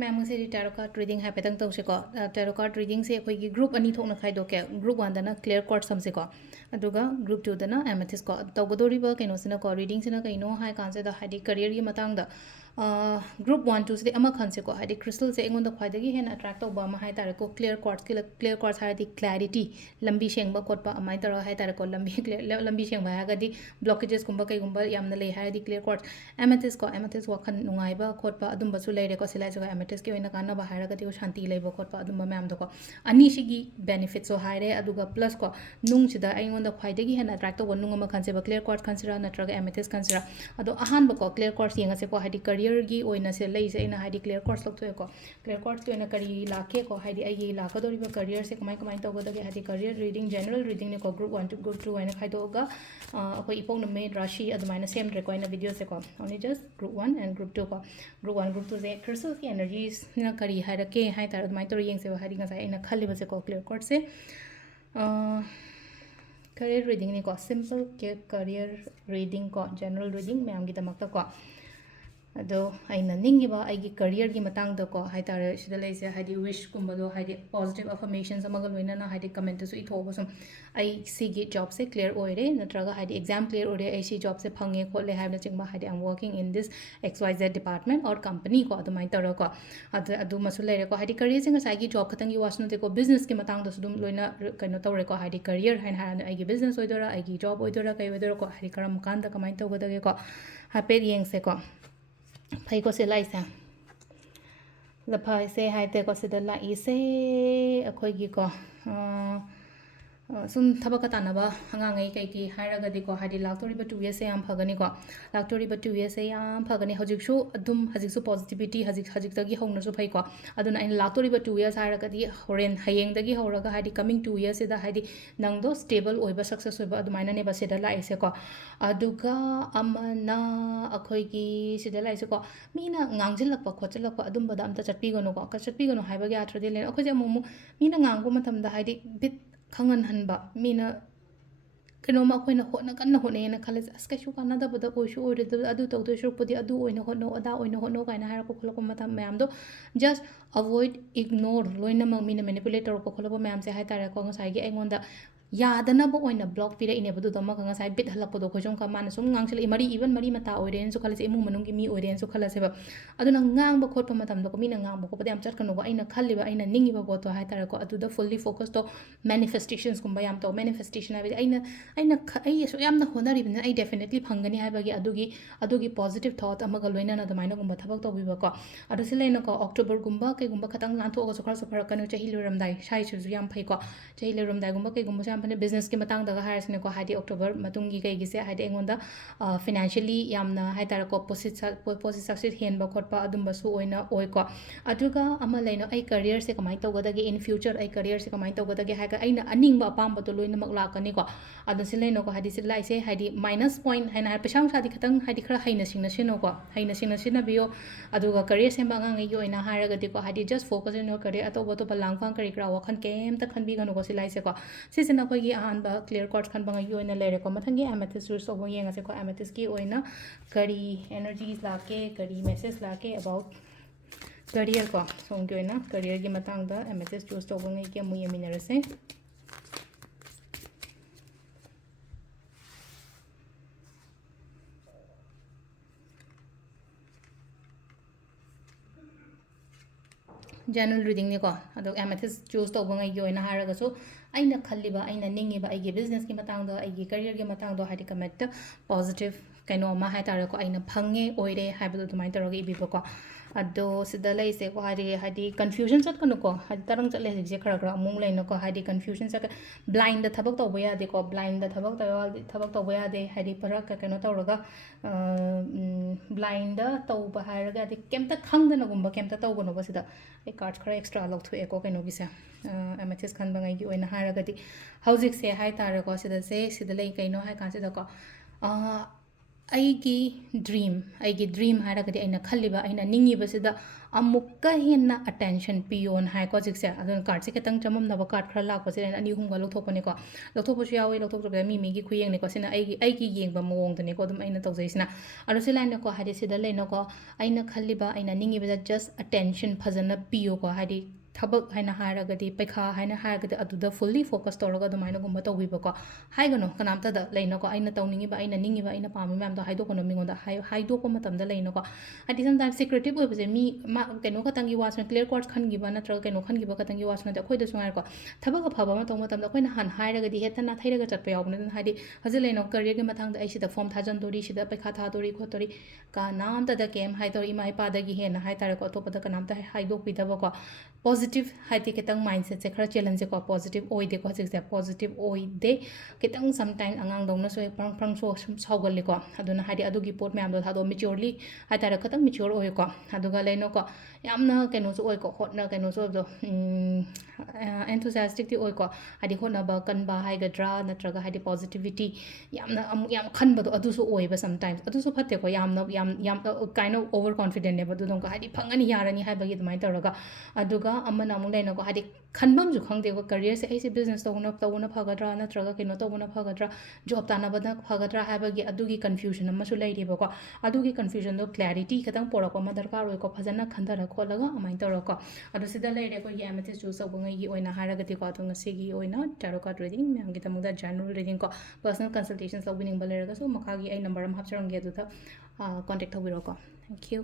ma'am से tarot card reading है पेतंग तौसेको टैरो कार्ड रीडिंग से अखोई ग्रुप अनि थोकना खाइदोके ग्रुप 1 दना क्लियर कार्ड समसेको अदुगा ग्रुप 2 दना एमेथिस को तौगदोरिबा कैनोसिना को रीडिंग सिना कैनो हाई कांसे द हाइडी करियर की मतंग द ग्रुप 1 2 से अमा खनसे को हाइडी क्रिस्टल से एंगोंद ख्वाइदगी हेन अट्रैक्ट तौबा मा हाइ तारे को क्लियर कार्ड्स हाइडी क्लैरिटी लंबी शेंगबा कोटपा अमाइ तरो हाइ तारे को लंबी शेंगबा हागदी ब्लॉकेजेस कुंबा कैगुंबा यामना ले हाइडी क्लियर कार्ड्स एमेथिस वाखन नुंगाइबा कोटपा अदुंबा सु लेरे को सिलाई जो एमेथिस की ओइना काना बा हाइरगदी शांति लेबा कोटपा अदुंबा मैम दको अनि सिगी बेनिफिट्स हो हाइरे अदुगा प्लस को नुंग सिदा अइंगोंदा ख्वाइदगी हेन अट्रैक्ट तौबा नुंग अमा खनसेबा क्लियर कार्ड्स खनसिरा नत्रगा एमेथिस खनसिरा अदो अहानबा को क्लियर कार्ड्स येंगसे को हाइडी करियर की ओइना से लेइसे इन हाइडी क्लियर कार्ड्स लक्थोय को क्लियर कार्ड्स की ओइना करी लाके को हाइडी आइगी लाकदोरिबा करियर से कमाई कमाई तौगदगे हाइडी करियर रीडिंग जनरल रीडिंग ने को ग्रुप 1 टू ग्रुप 2 ओइना खाइदोगा अखोई इपोंग नमे राशि अदुमाइना सेम रे को ओइना वीडियो से को only just group 1 and group 2 को ग्रुप 1 ग्रुप 2 से क्रिस्टल की एनर्जीज ना करी हाइरके हाइ तार अदुमाइ तोर येंगसे हाइडी ngasa ina khaliba se ko clear card से career reading ni ko simple career reading ko general reading ma'am की दमक को अदो अइना निंगिबा आइगी करियर की मतंग द को हाइ तार सिदा लेसे हाइडी विश कुंबदो हाइडी पॉजिटिव अफर्मेशंस अमगल लोइना हाइडी कमेंट सु इथोबो सम आई सिगी जॉब से क्लियर ओइरे नत्रगा हाइडी एग्जाम क्लियर ओइरे आई सी जॉब से फंगे खोले हाइबना चिंगबा हाइडी I am working in this XYZ department or company को अदुमाइ तरो को अदु मसु लेरे को हाइडी करियर सिंग साइगी जॉब खतंगी वासनु ते को बिजनेस के मतंग दसु दुम लोइना कनो तौरे को हाइडी करियर हाइन हान आइगी बिजनेस ओइदोरा आइगी जॉब ओइदोरा कै ओइदोरा को हाइडी करम कान द कमाइ तौगदगे को हापेग येंगसे को फै को से लाइसे लफा से हाइते को से लाई से अखोगी को सुम थबक तानबा हंगांगै कैकी हाइरगदी को हाइडी लाक्तोरिबा 2 इयर्स से याम फगनी को लाक्तोरिबा 2 इयर्स से याम फगनी हजिकसु अदुम हजिकसु पॉजिटिविटी हजिक हौनसु फै को अदुना इन लाक्तोरिबा 2 इयर्स हाइरगदी होरेन हयेंगदगी हौरगा हाइडी कमिंग 2 इयर्स से हाइडी नंगदो स्टेबल ओइबा सक्सेस ओइबा अदुमाइना ने बसेदा लाइसे को अदुगा अमना अखोगी सिदा लाइसे को Meena ngangjilakpa khochalakpa adumba da amta chatpigano ko ka chatpigano haibagi athradile akhoje amumu mina ngangbo matamda haidi bit khangan hanba mina कनोमा अखोइना होना कन्ना होनेना खले अस्कैसु काना दबदा ओइसु ओइरे अदु तौदो सुरपुदी अदु ओइना होनो अदा ओइना होनो काइना हारको खलको मता मैम दो जस्ट अवॉइड इग्नोर लोइना मीना मैनिपुलेट को खलको मैम से हाइ तारे को ngसाइगे एंगोंदा यादनब ओइना ब्लॉक पिरे इने बदु दम ngसाइ बिट हलकपदो खोजों का मान सुम ngangle मरी इवन मरी मता ओइरेन सु खलसे इमु मनुंग मी ओइरेन सु खलसेबा अदुना ngang ba khotpa matam do Meena ngang ba ko pade am chat kanu go aina khalliba aina ningi ba boto hai tara ko adu da fully focus to manifestations kumba yam to manifestation abi aina ai so yam na honari bin ai definitely phangani hai bagi adugi positive thought amaga loina na damaina gumba thabak to biba ko adu silaina ko october gumba kai gumba khatang lan tho go so khar so phara kanu chahi luramdai sai su yam phai ko chahi luramdai gumba kai gumba sam pane business ki matang daga hairasne ko haidi october matungi kai gise haidi engonda financially yamna hai tara ko positive success hen ba khotpa adumba su oina oi ko aduga ama leino ai career se kamai tawgadagi in future ai career se kamai tawgadagi ha ga aina aning ba pam ba to loina mak la kani ko adu silaino ko haidi silai se haidi minus point haina pesang sadi khatang haidi khara haina singna sino ko haina singna sina biyo aduga career se ba ngai yo ina haraga di ko haidi just focus on your career atobo to balang phang kari kra wakhan kem ta khan bi ganu ko silai se ko sisina ko gi an ba clear cards khan bang yo ina lere ko mathangi amethyst use obo yenga se ko amethyst ki oina kari energies la ke kari message la ke about career ko so ngi oina career gi matang da amethyst use obo ngai ke mu yeminare se general reading ने को अदो amethyst choose तो बंग यो इन हारगा सो आइना खल्लिबा आइना निंगिबा आइगे business की मतंग दो आइगे career की मतंग दो हाइडी कमेंट पॉजिटिव कनो मा हाइ तारा को आइना फंगे ओइरे हाइबदो तुमाइ तरोगे इबिबो को अदो सिदा लैसे को हाइडी कंफ्यूजन चत कनो को हाइडी तरंग चले जे खरा खरा अमुंग लैनो को हाइडी कंफ्यूजन चक ब्लाइंड द थबक तो बया दे को ब्लाइंड द थबक तो बया दे हाइडी पर कनो तौरगा ब्लाइंड द तौबा हारगा दे केमता खंगदन गुंबा केमता तौगनो बसिदा ए कार्ड्स खरा एक्स्ट्रा लौथु एको कनो गिसे एमेथिस खन बंगाई की ओइना हारगदी हौजिक से हाइ तारा को सिदा लै कैनो हाइ कान सिदा को ꯑꯩꯒꯤ ꯗ꯭ꯔꯤꯝ ꯍꯥꯏꯔꯒꯗꯤ ꯑꯩꯅ ꯈꯜꯂꯤꯕ ꯑꯩꯅ ꯅꯤꯡꯉꯤꯕꯁꯤꯗ ꯑꯃꯨꯛꯀ ꯍꯦꯟꯅ ꯑꯇꯦꯟꯁꯟ ꯄꯤꯌꯣꯅ ꯍꯥꯏꯀꯣ ꯍꯧꯖꯤꯛꯁꯦ ꯑꯗꯨꯅ ꯀꯥꯔꯠꯁꯦ ꯈꯤꯇꯪ ꯆꯃꯝꯅꯕ ꯀꯥꯔꯠ ꯈꯔ ꯂꯥꯛꯄꯁꯦ ꯑꯩꯅ ꯑꯅꯤ ꯑꯍꯨꯝꯒ ꯂꯧꯊꯣꯛꯄꯅꯦꯀꯣ ꯂꯧꯊꯣꯛꯄꯁꯨ ꯌꯥꯎꯋꯤ ꯂꯧꯊꯣꯛꯇꯕꯗ ꯃꯤꯒꯤ ꯈꯨꯌꯦꯡꯅꯤꯀꯣ ꯁꯤꯅ ꯑꯩꯒꯤ ꯌꯦꯡꯕ ꯃꯑꯣꯡꯗꯅꯦꯀꯣ ꯑꯗꯨꯝ ꯑꯩꯅ ꯇꯧꯖꯩꯁꯤꯅ ꯑꯗꯣ ꯁꯤ ꯂꯥꯏꯟꯗꯀꯣ ꯍꯥꯏꯗꯤ ꯁꯤꯗ ꯂꯩꯅꯀꯣ ꯑꯩꯅ ꯈꯜꯂꯤꯕ ꯑꯩꯅ ꯅꯤꯡꯉꯤꯕꯗ ꯖꯁ ꯑꯇꯦꯟꯁꯟ ꯐꯖꯅ ꯄꯤꯌꯣꯀꯣ ꯍꯥꯏꯗꯤ ꯊꯕꯛ ꯍꯥꯏꯅ ꯍꯥꯏꯔꯒꯗꯤ ꯄꯩꯈꯥ ꯍꯥꯏꯅ ꯍꯥꯏꯔꯒꯗꯤ ꯑꯗꯨꯗ ꯐꯨꯜꯂꯤ ꯐꯣꯀꯁ ꯇꯧꯔꯒ ꯑꯗꯨꯃꯥꯏꯅꯒꯨꯝꯕ ꯇꯧꯕꯤꯕꯀꯣ ꯍꯥꯏꯒꯅꯣ ꯀꯅꯥꯝꯇꯗ ꯂꯩꯅꯀꯣ ꯑꯩꯅ ꯇꯧꯅꯤꯡꯉꯤꯕ ꯑꯩꯅ ꯅꯤꯡꯉꯤꯕ ꯑꯩꯅ ꯄꯥꯝꯃꯤꯕ ꯃꯌꯥꯝꯗꯣ ꯍꯥꯏꯗꯣꯛꯀꯅꯣ ꯃꯤꯉꯣꯟꯗ ꯍꯥꯏꯗꯣꯛꯄ ꯃꯇꯝꯗ ꯂꯩꯅꯀꯣ ꯍꯥꯏꯗꯤ ꯁꯝꯇꯥꯏꯝ ꯁꯤꯀ꯭ꯔꯦꯇꯤቭ ꯑꯣꯏꯕꯁꯦ ꯀꯩꯅꯣ ꯈꯛꯇꯪꯒꯤ ꯋꯥꯁꯨ ꯀ꯭ꯂꯤꯌꯔ ꯀꯣꯔꯠ ꯈꯟꯈꯤꯕ ꯅꯠꯇ꯭ꯔꯒ ꯀꯩꯅꯣ ꯈꯟꯈꯤꯕ ꯈꯛꯇꯪꯒꯤ ꯋꯥꯁꯨ ꯅꯠꯇꯦ ꯑꯩꯈꯣꯏꯗꯁꯨ ꯉꯥꯏꯔꯦꯀꯣ ꯊꯕꯛ ꯑꯐꯕ ꯑꯃ ꯇꯧꯕ ꯃꯇꯝꯗ ꯑꯩꯈꯣꯏꯅ ꯍꯥꯏꯔꯒꯗꯤ ꯍꯦꯛꯇ ꯅꯥꯊꯩꯔꯒ ꯆꯠꯄ ꯌꯥꯎꯕꯅꯤ ꯑꯗꯨꯅ ꯍꯥꯏꯗꯤ ꯍꯧꯖꯤꯛ ꯂꯩꯅꯣ ꯀꯔꯤꯌꯔꯒꯤ ꯃꯇꯥꯡꯗ ꯑꯩ ꯁꯤꯗ ꯐꯣꯝ ꯊꯥꯖꯟꯗꯣꯔꯤ ꯁꯤꯗ ꯄꯩꯈꯥ ꯊꯥꯗꯣꯔꯤ ꯈꯣꯠꯇꯣꯔꯤ ꯀꯅꯥꯝꯇꯗ ꯀꯩꯝ ꯍꯥꯏꯗꯣꯔꯤ ꯏꯃꯥ ꯏꯄꯥꯗꯒꯤ ꯍꯦꯟꯅ ꯍꯥꯏꯇꯥꯔꯦꯀꯣ ꯑꯇꯣꯞꯄꯗ ꯀꯅꯥꯝꯇ ꯍꯥꯏꯗꯣꯛꯄꯤꯗꯕꯀꯣ ꯄꯣꯖꯤꯇꯤቭ ꯍꯥꯏꯗꯤ ꯈꯤꯇꯪ ꯃꯥꯏꯟꯁꯦꯠꯁꯦ ꯈꯔ ꯆꯦꯜꯍꯟꯁꯦꯀꯣ ꯄꯣꯖꯤꯇꯤቭ ꯑꯣꯏꯗꯦꯀꯣ ꯍꯧꯖꯤꯛꯁꯦ ꯄꯣꯖꯤꯇꯤቭ ꯑꯣꯏꯗꯦ ꯈꯤꯇꯪ ꯁꯝꯇꯥꯏꯝ ꯑꯉꯥꯡꯗꯧꯅꯁꯨ ꯐ꯭ꯔꯪ ꯐ꯭ꯔꯪꯁꯨ ꯁꯨꯝ ꯁꯥꯎꯒꯜꯂꯤꯀꯣ ꯑꯗꯨꯅ ꯍꯥꯏꯗꯤ ꯑꯗꯨꯒꯤ ꯄꯣꯠ ꯃꯌꯥꯝꯗꯣ ꯊꯥꯗꯣꯛꯑ ꯃꯤꯆꯣꯔꯂꯤ ꯍꯥꯏꯇꯥꯔꯦ ꯈꯤꯇꯪ ꯃꯤꯆꯣꯔ ꯑꯣꯏꯌꯦꯀꯣ ꯑꯗꯨꯒ ꯂꯩꯅꯀꯣ ꯌꯥꯝꯅ ꯀꯩꯅꯣꯁꯨ ꯑꯣꯏꯀꯣ ꯀꯩꯅꯣꯁꯨ ꯑꯣꯏꯕꯗꯣ ꯑꯦꯟꯊꯨꯖꯥꯏꯁꯇꯤꯛꯇꯤ ꯑꯣꯏꯀꯣ ꯍꯥꯏꯗꯤ ꯍꯣꯠꯅꯕ ꯀꯟꯕ ꯍꯥꯏꯒꯗ꯭ꯔꯥ ꯅꯠꯇ꯭ꯔꯒ ꯍꯥꯏꯗꯤ ꯄꯣꯖꯤꯇꯤꯚꯤꯇꯤ ꯌꯥꯝꯅ ꯑꯃꯨꯛ ꯌꯥꯝ ꯈꯟꯕꯗꯣ ꯑꯗꯨꯁꯨ ꯑꯣꯏꯌꯦꯕ ꯁꯝꯇꯥꯏꯝꯁ ꯑꯗꯨꯁꯨ ꯐꯠꯇꯦꯀꯣ ꯌꯥꯝ ꯀꯥꯏꯟ ꯑꯣꯐ ꯑꯣꯚꯔ ꯀꯣꯟꯐꯤꯗꯦꯟꯅꯦꯕ ꯑꯗꯨꯗꯣ ꯍꯥꯏꯗꯤ ꯐꯪꯉꯅꯤ ꯌꯥꯔꯅꯤ ꯍꯥꯏꯕꯒꯤ ꯑꯗꯨꯃꯥꯏꯅ ꯇꯧꯔꯒ ꯑꯗꯨꯒ ꯑꯃꯅ ꯑꯃꯨꯛ ꯂꯩꯅꯀꯣ ꯍꯥꯏꯗꯤ ꯈꯟꯐꯝꯁꯨ ꯈꯪꯗꯦꯀꯣ ꯀꯔꯤꯌꯔꯁꯦ ꯑꯩꯁꯦ ꯕꯤꯖꯤꯅꯦꯁ ꯇꯧꯕꯅ ꯐꯒꯗ꯭ꯔꯥ ꯅꯠꯇ꯭ꯔꯒ ꯀꯩꯅꯣ ꯇꯧꯕꯅ ꯐꯒꯗ꯭ꯔꯥ ꯖꯣꯕ ꯇꯥꯟꯅꯕꯅ ꯐꯒꯗ꯭ꯔꯥ ꯍꯥꯏꯕꯒꯤ ꯑꯗꯨꯒꯤ ꯀꯟꯐ꯭ꯌꯨꯖꯟ ꯑꯃꯁꯨ ꯂꯩꯔꯤꯕꯀꯣ ꯑꯗꯨꯒꯤ ꯀꯟꯐ꯭ꯌꯨꯖꯟꯗꯣ ꯀ꯭ꯂꯦꯔꯤꯇꯤ ꯈꯤꯇꯪ ꯄꯣꯔꯛꯄ ꯑꯃ ꯗꯔꯀꯥꯔ ꯑꯣꯏꯀꯣ ꯐꯖꯅ ꯈꯟꯊꯔ ꯈꯣꯠꯂꯒ ꯑꯗꯨꯃꯥꯏꯅ ꯇꯧꯔꯀꯣ ꯑꯗꯣ ꯁꯤꯗ ꯂꯩꯔꯦ ꯑꯩꯈꯣꯏꯒꯤ ꯑꯦꯃꯦꯊꯤꯁ ꯆꯨꯁ ꯇꯧꯕꯉꯩꯒꯤ ꯑꯣꯏꯅ ꯍꯥꯏꯔꯒꯗꯤꯀꯣ ꯑꯗꯣ ꯉꯁꯤꯒꯤ ꯑꯣꯏꯅ ꯇꯦꯔꯣ ꯀꯥꯔꯗ ꯔꯤꯗꯤꯡ ꯃꯌꯥꯝꯒꯤꯗꯃꯛꯇ ꯖꯦꯅꯔꯦꯜ ꯔꯤꯗꯤꯡ ꯀꯣ ꯄꯔꯁꯅꯦꯜ ꯀꯟꯁꯜꯇꯦꯁꯟ ꯂꯧꯕꯤꯅꯤꯡꯕ ꯂꯩꯔꯒꯁꯨ ꯃꯈꯥꯒꯤ ꯑꯩ ꯅꯝꯕꯔ ꯑꯃ ꯍꯥꯞꯆꯔꯝꯒꯦ ꯑꯗꯨꯗ ꯀꯣꯟꯇꯦꯛ ꯇꯧꯕꯤꯔꯣꯀꯣ ꯊꯦꯡꯛ ꯌꯨ